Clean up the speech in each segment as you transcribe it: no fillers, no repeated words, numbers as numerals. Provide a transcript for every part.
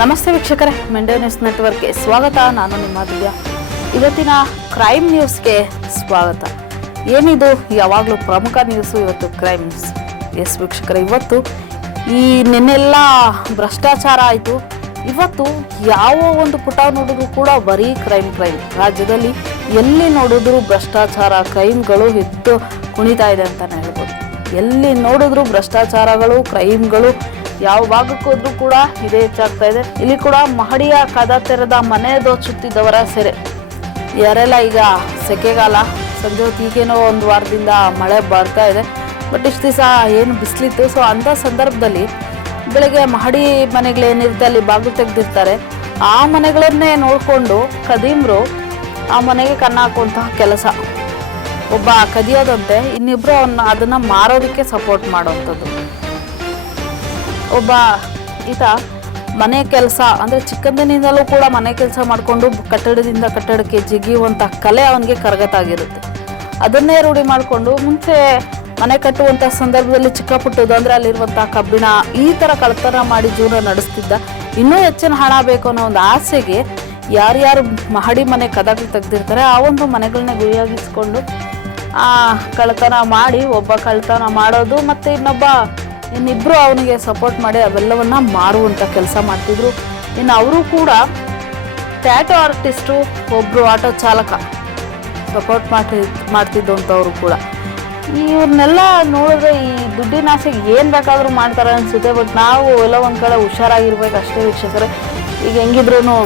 ನಮಸ್ತೆ ವೀಕ್ಷಕರೇ, ಮಂಡ್ಯ ನ್ಯೂಸ್ ನೆಟ್ವರ್ಕ್ಗೆ ಸ್ವಾಗತ. ನಾನು ನಿಮ್ಮ ದಿವ್ಯಾ. ಇವತ್ತಿನ ಕ್ರೈಮ್ ನ್ಯೂಸ್ಗೆ ಸ್ವಾಗತ. ಏನಿದು ಯಾವಾಗಲೂ ಪ್ರಮುಖ ನ್ಯೂಸು, ಇವತ್ತು ಕ್ರೈಮ್ ನ್ಯೂಸ್. ಎಸ್ ವೀಕ್ಷಕರೇ, ಇವತ್ತು ನಿನ್ನೆಲ್ಲ ಭ್ರಷ್ಟಾಚಾರ ಆಯಿತು. ಇವತ್ತು ಯಾವ ಒಂದು ಪುಟ ನೋಡಿದ್ರು ಕೂಡ ಬರೀ ಕ್ರೈಮ್. ರಾಜ್ಯದಲ್ಲಿ ಎಲ್ಲಿ ನೋಡಿದ್ರು ಭ್ರಷ್ಟಾಚಾರ, ಕ್ರೈಮ್ಗಳು ಎದ್ದು ಕುಣಿತಾ ಇದೆ ಅಂತಲೇ ಹೇಳ್ಬೋದು. ಎಲ್ಲಿ ನೋಡಿದ್ರು ಭ್ರಷ್ಟಾಚಾರಗಳು, ಕ್ರೈಮ್ಗಳು, ಯಾವ ಭಾಗಕ್ಕೆ ಹೋದ್ರೂ ಕೂಡ ಇದೇ ಹೆಚ್ಚಾಗ್ತಾ ಇದೆ. ಇಲ್ಲಿ ಕೂಡ ಮಹಡಿಯ ಕದ ತೆರೆದ ಮನೆ ದೋಚುತ್ತಿದ್ದವರ ಸೆರೆ. ಯಾರೆಲ್ಲ ಈಗ ಸೆಕೆಗಾಲ, ಸಂಜೆ ಹೊತ್ತು ಈಗೇನೋ ಒಂದು ವಾರದಿಂದ ಮಳೆ ಬರ್ತಾ ಇದೆ, ಬಟ್ ಇಷ್ಟು ದಿವಸ ಏನು ಬಿಸಿಲಿತ್ತು. ಸೊ ಅಂಥ ಸಂದರ್ಭದಲ್ಲಿ ಬೆಳಗ್ಗೆ ಮಹಡಿ ಮನೆಗಳೇನಿರುತ್ತೆ ಅಲ್ಲಿ ಬಾಗಿಲು ತೆಗೆದಿರ್ತಾರೆ. ಆ ಮನೆಗಳನ್ನೇ ನೋಡಿಕೊಂಡು ಕದೀಮ್ರು ಆ ಮನೆಗೆ ಕನ್ನ ಹಾಕುವಂತಹ ಕೆಲಸ. ಒಬ್ಬ ಕದಿಯೋದಂತೆ, ಇನ್ನಿಬ್ರು ಅದನ್ನು ಮಾರೋದಕ್ಕೆ ಸಪೋರ್ಟ್ ಮಾಡೋವಂಥದ್ದು. ಒಬ್ಬ ಈತ ಮನೆ ಕೆಲಸ ಅಂದರೆ ಚಿಕ್ಕಂದಿನಿಂದಲೂ ಕೂಡ ಮನೆ ಕೆಲಸ ಮಾಡಿಕೊಂಡು ಕಟ್ಟಡದಿಂದ ಕಟ್ಟಡಕ್ಕೆ ಜಿಗಿಯುವಂಥ ಕಲೆ ಅವನಿಗೆ ಕರಗತಾಗಿರುತ್ತೆ. ಅದನ್ನೇ ರೂಢಿ ಮಾಡಿಕೊಂಡು ಮುಂಚೆ ಮನೆ ಕಟ್ಟುವಂಥ ಸಂದರ್ಭದಲ್ಲಿ ಚಿಕ್ಕ ಪುಟ್ಟದು ಅಂದರೆ ಅಲ್ಲಿರುವಂಥ ಕಬ್ಬಿಣ ಈ ಥರ ಕಳ್ತನ ಮಾಡಿ ಜೀವನ ನಡೆಸ್ತಿದ್ದ. ಇನ್ನೂ ಹೆಚ್ಚಿನ ಹಣ ಬೇಕು ಅನ್ನೋ ಒಂದು ಆಸೆಗೆ ಯಾರ್ಯಾರು ಮಹಡಿ ಮನೆ ಕದಗಳು ತೆಗೆದಿರ್ತಾರೆ ಆ ಒಂದು ಮನೆಗಳನ್ನ ಗುರಿಯಾಗಿಸ್ಕೊಂಡು ಕಳ್ತನ ಮಾಡಿ, ಒಬ್ಬ ಕಳ್ತನ ಮಾಡೋದು ಮತ್ತು ಇನ್ನಿಬ್ಬರು ಅವನಿಗೆ ಸಪೋರ್ಟ್ ಮಾಡಿ ಅವೆಲ್ಲವನ್ನ ಮಾರುವಂಥ ಕೆಲಸ ಮಾಡ್ತಿದ್ರು. ಇನ್ನು ಅವರು ಕೂಡ ಟ್ಯಾಟೋ ಆರ್ಟಿಸ್ಟು, ಒಬ್ಬರು ಆಟೋ ಚಾಲಕ ಸಪೋರ್ಟ್ ಮಾಡ್ತಿದ್ದಂಥವ್ರು ಕೂಡ. ಇವ್ರನ್ನೆಲ್ಲ ನೋಡಿದ್ರೆ ಈ ದುಡ್ಡಿನ ಆಸೆಗೆ ಏನು ಬೇಕಾದರೂ ಮಾಡ್ತಾರೆ ಅನಿಸುತ್ತೆ. ಬಟ್ ನಾವು ಎಲ್ಲ ಒಂದು ಕಡೆ ಹುಷಾರಾಗಿರ್ಬೇಕು ಅಷ್ಟೇ ವೀಕ್ಷಕರೇ. ಈಗ ಹೆಂಗಿದ್ರು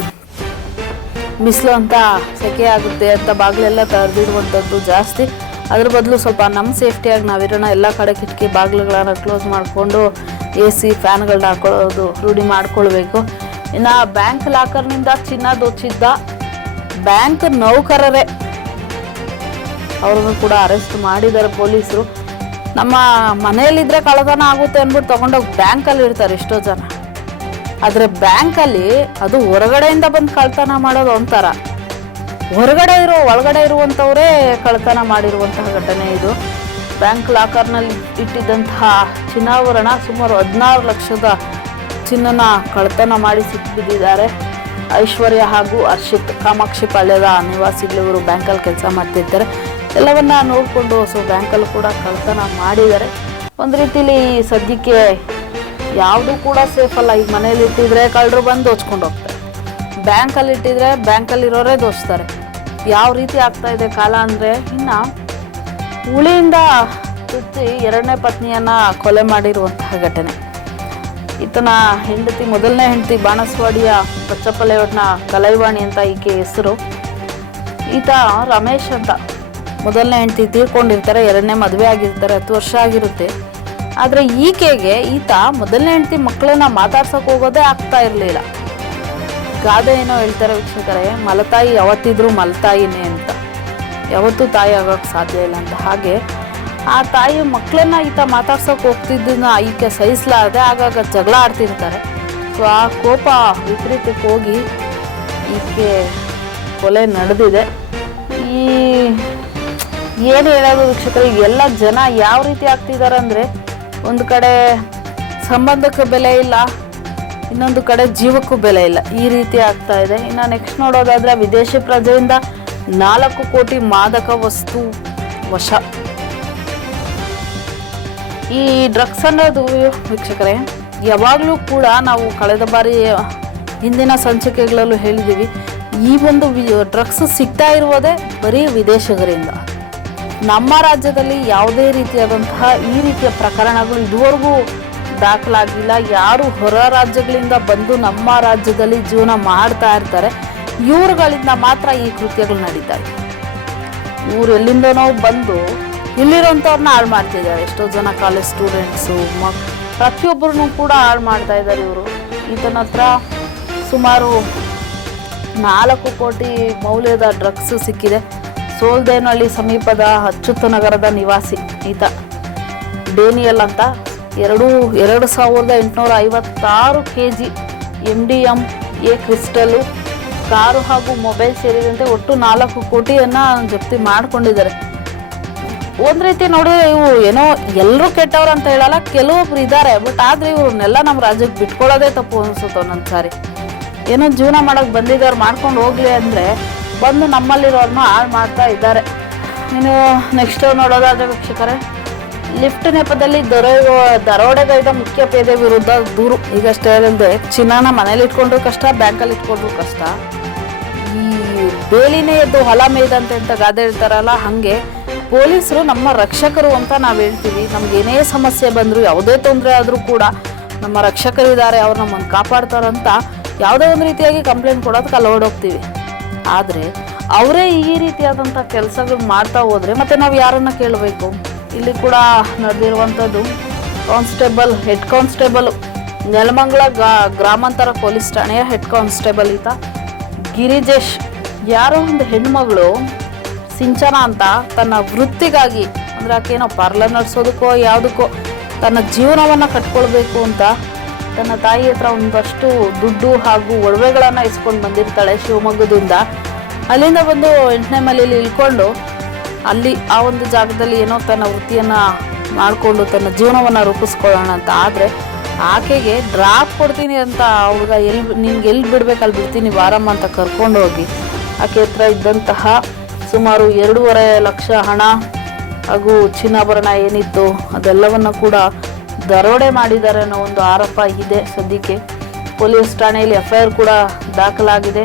ಬಿಸಿಲು ಅಂತ ಸೆಕೆ ಆಗುತ್ತೆ ಅಂತ ಬಾಗಿಲೆಲ್ಲ ತೆರೆದಿಡುವಂಥದ್ದು ಜಾಸ್ತಿ. ಅದ್ರ ಬದಲು ಸ್ವಲ್ಪ ನಮ್ಮ ಸೇಫ್ಟಿಯಾಗಿ ನಾವಿರೋಣ. ಎಲ್ಲ ಕಡೆ ಕಿಟಕಿ ಬಾಗಿಲುಗಳನ್ನ ಕ್ಲೋಸ್ ಮಾಡಿಕೊಂಡು AC ಫ್ಯಾನ್ಗಳನ್ನ ಹಾಕೊಳ್ಳೋದು ರೂಢಿ ಮಾಡ್ಕೊಳ್ಬೇಕು. ಇನ್ನು ಬ್ಯಾಂಕ್ ಲಾಕರ್ನಿಂದ ಚಿನ್ನ ದೋಚಿದ್ದ ಬ್ಯಾಂಕ್ ನೌಕರರೇ, ಅವ್ರಿಗೂ ಕೂಡ ಅರೆಸ್ಟ್ ಮಾಡಿದ್ದಾರೆ ಪೊಲೀಸರು. ನಮ್ಮ ಮನೆಯಲ್ಲಿದ್ದರೆ ಕಳ್ಳತನ ಆಗುತ್ತೆ ಅಂದ್ಬಿಟ್ಟು ತೊಗೊಂಡೋಗಿ ಬ್ಯಾಂಕಲ್ಲಿ ಇರ್ತಾರೆ ಎಷ್ಟೋ ಜನ. ಆದರೆ ಬ್ಯಾಂಕಲ್ಲಿ ಅದು ಹೊರಗಡೆಯಿಂದ ಬಂದು ಕಳ್ಳತನ ಮಾಡೋದು ಒಂಥರ, ಒಳಗಡೆ ಇರುವಂಥವರೇ ಕಳ್ಳತನ ಮಾಡಿರುವಂತಹ ಘಟನೆ ಇದು. ಬ್ಯಾಂಕ್ ಲಾಕರ್ನಲ್ಲಿ ಇಟ್ಟಿದ್ದಂತಹ ಚಿನ್ನಾಭರಣ ಸುಮಾರು 16 ಲಕ್ಷದ ಚಿನ್ನನ ಕಳ್ಳತನ ಮಾಡಿ ಸಿಕ್ಕಿಬಿದ್ದಿದ್ದಾರೆ. ಐಶ್ವರ್ಯ ಹಾಗೂ ಹರ್ಷಿತ್ ಕಾಮಾಕ್ಷಿ ಪಾಳ್ಯದ ನಿವಾಸಿಗಳು. ಇವರು ಬ್ಯಾಂಕಲ್ಲಿ ಕೆಲಸ ಮಾಡ್ತಿರ್ತಾರೆ. ಎಲ್ಲವನ್ನ ನೋಡಿಕೊಂಡು ಬ್ಯಾಂಕಲ್ಲಿ ಕೂಡ ಕಳ್ಳತನ ಮಾಡಿದ್ದಾರೆ. ಒಂದು ರೀತಿಲಿ ಸದ್ಯಕ್ಕೆ ಯಾವುದೂ ಕೂಡ ಸೇಫ್ ಅಲ್ಲ. ಈಗ ಮನೇಲಿ ಇಟ್ಟಿದ್ರೆ ಕಳ್ಳರು ಬಂದು ದೋಚ್ಕೊಂಡು ಹೋಗ್ತಾರೆ, ಬ್ಯಾಂಕಲ್ಲಿ ಇಟ್ಟಿದ್ರೆ ಬ್ಯಾಂಕಲ್ಲಿರೋರೇ ದೋಚ್ತಾರೆ. ಯಾವ ರೀತಿ ಆಗ್ತಾ ಇದೆ ಕಾಲ ಅಂದರೆ, ಇನ್ನು ಹುಳಿಯಿಂದ ಚುಚ್ಚಿ 2ನೇ ಪತ್ನಿಯನ್ನು ಕೊಲೆ ಮಾಡಿರುವಂತಹ ಘಟನೆ. ಈತನ ಹೆಂಡತಿ, ಮೊದಲನೇ ಹೆಂಡತಿ ಬಾಣಸ್ವಾಡಿಯ ಬಚ್ಚಪ್ಪಲೇಔಟ್ನ ಕಲೈವಾಣಿ ಅಂತ ಈಕೆ ಹೆಸರು. ಈತ ರಮೇಶ್ ಅಂತ ಮೊದಲನೇ ಹೆಂಡತಿ ತೀರ್ಕೊಂಡಿರ್ತಾರೆ, 2ನೇ ಮದುವೆ ಆಗಿರ್ತಾರೆ, 10 ವರ್ಷ ಆಗಿರುತ್ತೆ. ಆದರೆ ಈಕೆಗೆ ಈತ ಮೊದಲನೇ ಹೆಂಡತಿ ಮಕ್ಕಳನ್ನ ಮಾತಾಡ್ಸೋಕೆ ಹೋಗೋದೇ ಆಗ್ತಾ ಇರಲಿಲ್ಲ. ಗಾದೆ ಏನೋ ಹೇಳ್ತಾರೆ ವೀಕ್ಷಕರೇ, ಮಲತಾಯಿ ಯಾವತ್ತಿದ್ರೂ ಮಲತಾಯಿನೇ ಅಂತ, ಯಾವತ್ತೂ ತಾಯಿ ಆಗೋಕ್ಕೆ ಸಾಧ್ಯ ಇಲ್ಲ ಅಂತ. ಹಾಗೆ ಆ ತಾಯಿ ಮಕ್ಕಳನ್ನ ಈತ ಮಾತಾಡ್ಸೋಕೆ ಹೋಗ್ತಿದ್ದನ್ನ ಈಕೆ ಸಹಿಸಲಾರದೆ ಆಗಾಗ ಜಗಳ ಆಡ್ತಿರ್ತಾರೆ. ಸೊ ಆ ಕೋಪ ವಿಪರೀತಕ್ಕೆ ಹೋಗಿ ಈಕೆ ಕೊಲೆ ನಡೆದಿದೆ. ಏನು ಹೇಳೋದು ವೀಕ್ಷಕರಿಗೆ, ಎಲ್ಲ ಜನ ಯಾವ ರೀತಿ ಆಗ್ತಿದ್ದಾರೆ ಅಂದರೆ, ಒಂದು ಕಡೆ ಸಂಬಂಧಕ್ಕೆ ಬೆಲೆ ಇಲ್ಲ, ಇನ್ನೊಂದು ಕಡೆ ಜೀವಕ್ಕೂ ಬೆಲೆ ಇಲ್ಲ, ಈ ರೀತಿ ಆಗ್ತಾ ಇದೆ. ಇನ್ನು ನೆಕ್ಸ್ಟ್ ನೋಡೋದಾದರೆ, ವಿದೇಶಿ ಪ್ರಜೆಯಿಂದ 4 ಕೋಟಿ ಮಾದಕ ವಸ್ತು ವಶ. ಈ ಡ್ರಗ್ಸ್ ಅನ್ನೋದು ವೀಕ್ಷಕರೇ ಯಾವಾಗಲೂ ಕೂಡ ನಾವು ಕಳೆದ ಬಾರಿ ಹಿಂದಿನ ಸಂಚಿಕೆಗಳಲ್ಲೂ ಹೇಳಿದ್ದೀವಿ, ಈ ಒಂದು ಡ್ರಗ್ಸ್ ಸಿಗ್ತಾ ಇರುವುದೇ ಬರೀ ವಿದೇಶಿಗರಿಂದ. ನಮ್ಮ ರಾಜ್ಯದಲ್ಲಿ ಯಾವುದೇ ರೀತಿಯಾದಂತಹ ಈ ರೀತಿಯ ಪ್ರಕರಣಗಳು ಇದುವರೆಗೂ ದಾಖಲಾಗಿಲ್ಲ. ಯಾರು ಹೊರ ರಾಜ್ಯಗಳಿಂದ ಬಂದು ನಮ್ಮ ರಾಜ್ಯದಲ್ಲಿ ಜೀವನ ಮಾಡ್ತಾ ಇರ್ತಾರೆ, ಇವ್ರುಗಳಿಂದ ಮಾತ್ರ ಈ ಕೃತ್ಯಗಳು ನಡೀತಾ ಇದೆ. ಇವ್ರು ಎಲ್ಲಿಂದನೋ ಬಂದು ಇಲ್ಲಿರೋಂಥವ್ರನ್ನ ಹಾಳು ಮಾಡ್ತಿದ್ದಾರೆ. ಎಷ್ಟೋ ಜನ ಕಾಲೇಜ್ ಸ್ಟೂಡೆಂಟ್ಸು, ಪ್ರತಿಯೊಬ್ಬರನ್ನು ಕೂಡ ಹಾಳು ಮಾಡ್ತಾ ಇದ್ದಾರೆ ಇವರು. ಈತನ ಹತ್ರ ಸುಮಾರು 4 ಕೋಟಿ ಮೌಲ್ಯದ ಡ್ರಗ್ಸ್ ಸಿಕ್ಕಿದೆ. ಸೋಲ್ದೇನಹಳ್ಳಿ ಸಮೀಪದ ಅಚ್ಚುತ್ತ ನಗರದ ನಿವಾಸಿ ಈತ ಡೇನಿಯಲ್ ಅಂತ. 2,856 kg MDMA ಕ್ರಿಸ್ಟಲ್ಲು, ಕಾರು ಹಾಗೂ ಮೊಬೈಲ್ ಸೇರಿದಂತೆ ಒಟ್ಟು 4 ಕೋಟಿಯನ್ನು ಜಪ್ತಿ ಮಾಡಿಕೊಂಡಿದ್ದಾರೆ. ಒಂದ್ ರೀತಿ ನೋಡಿದ್ರೆ ಇವು ಏನೋ ಎಲ್ಲರೂ ಕೆಟ್ಟವ್ರು ಅಂತ ಹೇಳಲ್ಲ, ಕೆಲವೊಬ್ರು ಇದ್ದಾರೆ. ಬಟ್ ಆದ್ರೆ ಇವ್ರನ್ನೆಲ್ಲ ನಮ್ಮ ರಾಜ್ಯಕ್ಕೆ ಬಿಟ್ಕೊಳ್ಳೋದೇ ತಪ್ಪು ಅನ್ಸುತ್ತೆ ಒಂದೊಂದ್ಸಾರಿ. ಏನೋ ಜೀವನ ಮಾಡಕ್ ಬಂದಿದ್ದವ್ರು ಮಾಡ್ಕೊಂಡು ಹೋಗ್ಲಿ ಅಂದ್ರೆ ಬಂದು ನಮ್ಮಲ್ಲಿರೋರ್ನ ಹಾಳು ಮಾಡ್ತಾ ಇದ್ದಾರೆ. ಇನ್ನು ನೆಕ್ಸ್ಟ್ ನೋಡೋದಾದ್ರೆ ವೀಕ್ಷಕರೇ, ಲಿಫ್ಟ್ ನೆಪದಲ್ಲಿ ದರೋಡೆಗೈದ ಮುಖ್ಯ ಪೇದೆ ವಿರುದ್ಧ ದೂರು. ಈಗಷ್ಟೇ ಹೇಳಿದೆ, ಚಿನ್ನಾನ ಮನೇಲಿ ಇಟ್ಕೊಂಡ್ರು ಕಷ್ಟ, ಬ್ಯಾಂಕಲ್ಲಿ ಇಟ್ಕೊಂಡ್ರು ಕಷ್ಟ. ಈ ಬೇಲಿನೇ ಎದ್ದು ಹೊಲ ಮೇಯ್ದಂತೆ ಅಂತ ಗಾದೆ ಹೇಳ್ತಾರಲ್ಲ, ಹಾಗೆ ಪೊಲೀಸರು ನಮ್ಮ ರಕ್ಷಕರು ಅಂತ ನಾವು ಹೇಳ್ತೀವಿ. ನಮ್ಗೆ ಏನೇ ಸಮಸ್ಯೆ ಬಂದರೂ, ಯಾವುದೇ ತೊಂದರೆ ಆದರೂ ಕೂಡ ನಮ್ಮ ರಕ್ಷಕರಿದ್ದಾರೆ, ಅವ್ರು ನಮ್ಮನ್ನು ಕಾಪಾಡ್ತಾರಂತ ಯಾವುದೇ ಒಂದು ರೀತಿಯಾಗಿ ಕಂಪ್ಲೇಂಟ್ ಕೊಡೋದಕ್ಕೆ ಅಲ್ಲಿ ಓಡೋಗ್ತೀವಿ. ಆದರೆ ಅವರೇ ಈ ರೀತಿಯಾದಂಥ ಕೆಲಸಗಳು ಮಾಡ್ತಾ ಹೋದರೆ ಮತ್ತೆ ನಾವು ಯಾರನ್ನು ಕೇಳಬೇಕು? ಇಲ್ಲಿ ಕೂಡ ನಡೆದಿರುವಂಥದ್ದು ಹೆಡ್ ಕಾನ್ಸ್ಟೇಬಲ್ ನೆಲಮಂಗಲ ಗ್ರಾಮಾಂತರ ಪೊಲೀಸ್ ಠಾಣೆಯ ಹೆಡ್ ಕಾನ್ಸ್ಟೇಬಲ್ ಈತ ಗಿರಿಜೇಶ್. ಯಾರೋ ಒಂದು ಹೆಣ್ಮಗಳು ಸಿಂಚನ ಅಂತ ತನ್ನ ವೃತ್ತಿಗಾಗಿ, ಅಂದರೆ ಆಕೆನೋ ಪಾರ್ಲರ್ ನಡೆಸೋದಕ್ಕೋ ಯಾವುದಕ್ಕೋ ತನ್ನ ಜೀವನವನ್ನು ಕಟ್ಕೊಳ್ಬೇಕು ಅಂತ ತನ್ನ ತಾಯಿ ಹತ್ರ ಒಂದಷ್ಟು ದುಡ್ಡು ಹಾಗೂ ಒಡವೆಗಳನ್ನು ಇಸ್ಕೊಂಡು ಬಂದಿರ್ತಾಳೆ ಶಿವಮೊಗ್ಗದಿಂದ. ಅಲ್ಲಿಂದ ಬಂದು 8ನೇ ಮೈಲಿಯಲ್ಲಿ ಇಳ್ಕೊಂಡು ಅಲ್ಲಿ ಆ ಒಂದು ಜಾಗದಲ್ಲಿ ಏನೋ ತನ್ನ ವೃತ್ತಿಯನ್ನು ಮಾಡಿಕೊಂಡು ತನ್ನ ಜೀವನವನ್ನು ರೂಪಿಸ್ಕೊಳ್ಳೋಣ ಅಂತ. ಆದರೆ ಆಕೆಗೆ ಡ್ರಾಪ್ ಕೊಡ್ತೀನಿ ಅಂತ ಅವ್ರಿಗೆ ನಿನ್ಗೆ ಎಲ್ಲಿ ಬಿಡ್ಬೇಕು ಅಲ್ಲಿ ಬಿಡ್ತೀನಿ ಬಾರಮ್ಮ ಅಂತ ಕರ್ಕೊಂಡು ಹೋಗಿ ಆಕೆ ಹತ್ರ ಇದ್ದಂತಹ ಸುಮಾರು 2.5 ಲಕ್ಷ ಹಣ ಹಾಗೂ ಚಿನ್ನಾಭರಣ ಏನಿತ್ತು ಅದೆಲ್ಲವನ್ನು ಕೂಡ ದರೋಡೆ ಮಾಡಿದ್ದಾರೆ ಅನ್ನೋ ಒಂದು ಆರೋಪ ಇದೆ. ಸದ್ಯಕ್ಕೆ ಪೊಲೀಸ್ ಠಾಣೆಯಲ್ಲಿ FIR ಕೂಡ ದಾಖಲಾಗಿದೆ.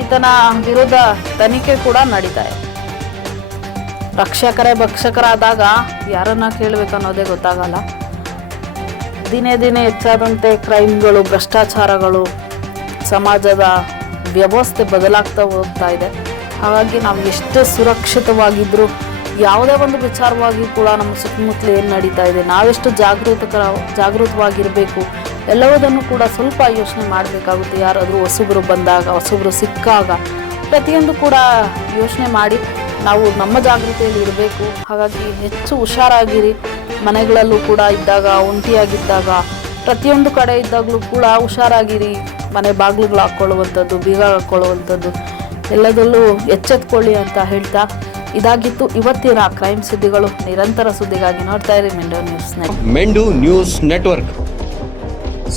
ಈತನ ವಿರುದ್ಧ ತನಿಖೆ ಕೂಡ ನಡೀತಾ ಇದೆ. ರಕ್ಷಕರೇ ಭಕ್ಷಕರಾದಾಗ ಯಾರನ್ನ ಕೇಳಬೇಕು ಅನ್ನೋದೇ ಗೊತ್ತಾಗಲ್ಲ. ದಿನೇ ದಿನೇ ಹೆಚ್ಚಾದಂತೆ ಕ್ರೈಮ್ಗಳು, ಭ್ರಷ್ಟಾಚಾರಗಳು, ಸಮಾಜದ ವ್ಯವಸ್ಥೆ ಬದಲಾಗ್ತಾ ಹೋಗ್ತಾ ಇದೆ. ಹಾಗಾಗಿ ನಾವು ಎಷ್ಟೇ ಸುರಕ್ಷಿತವಾಗಿದ್ದರೂ ಯಾವುದೇ ಒಂದು ವಿಚಾರವಾಗಿ ಕೂಡ ನಮ್ಮ ಸುತ್ತಮುತ್ತಲು ಏನು ನಡೀತಾ ಇದೆ, ನಾವೆಷ್ಟು ಜಾಗೃತವಾಗಿರಬೇಕು ಎಲ್ಲವುದನ್ನು ಕೂಡ ಸ್ವಲ್ಪ ಯೋಚನೆ ಮಾಡಬೇಕಾಗುತ್ತೆ. ಯಾರಾದರೂ ಹೊಸಬ್ರು ಬಂದಾಗ, ಹೊಸಬ್ರು ಸಿಕ್ಕಾಗ ಪ್ರತಿಯೊಂದು ಕೂಡ ಯೋಚನೆ ಮಾಡಿ ನಾವು ನಮ್ಮ ಜಾಗೃತಿಯಲ್ಲಿ ಇರಬೇಕು. ಹಾಗಾಗಿ ಹೆಚ್ಚು ಹುಷಾರಾಗಿರಿ. ಮನೆಗಳಲ್ಲೂ ಕೂಡ ಇದ್ದಾಗ, ಒಂಟಿಯಾಗಿದ್ದಾಗ, ಪ್ರತಿಯೊಂದು ಕಡೆ ಇದ್ದಾಗಲೂ ಕೂಡ ಹುಷಾರಾಗಿರಿ. ಮನೆ ಬಾಗಿಲುಗಳು ಹಾಕ್ಕೊಳ್ಳುವಂಥದ್ದು, ಬೀಗ ಹಾಕ್ಕೊಳ್ಳುವಂಥದ್ದು ಎಲ್ಲದರಲ್ಲೂ ಎಚ್ಚೆತ್ಕೊಳ್ಳಿ ಅಂತ ಹೇಳ್ತಾ, ಇದಾಗಿತ್ತು ಇವತ್ತಿನ ಕ್ರೈಮ್ ಸುದ್ದಿಗಳು. ನಿರಂತರ ಸುದ್ದಿಗಾಗಿ ನೋಡ್ತಾ ಇರಿ ಮೆಂಡು ನ್ಯೂಸ್ ನೆಟ್ವರ್ಕ್. ಮೆಂಡು ನ್ಯೂಸ್ ನೆಟ್ವರ್ಕ್,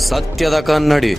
ಸತ್ಯದ ಕನ್ನಡಿ.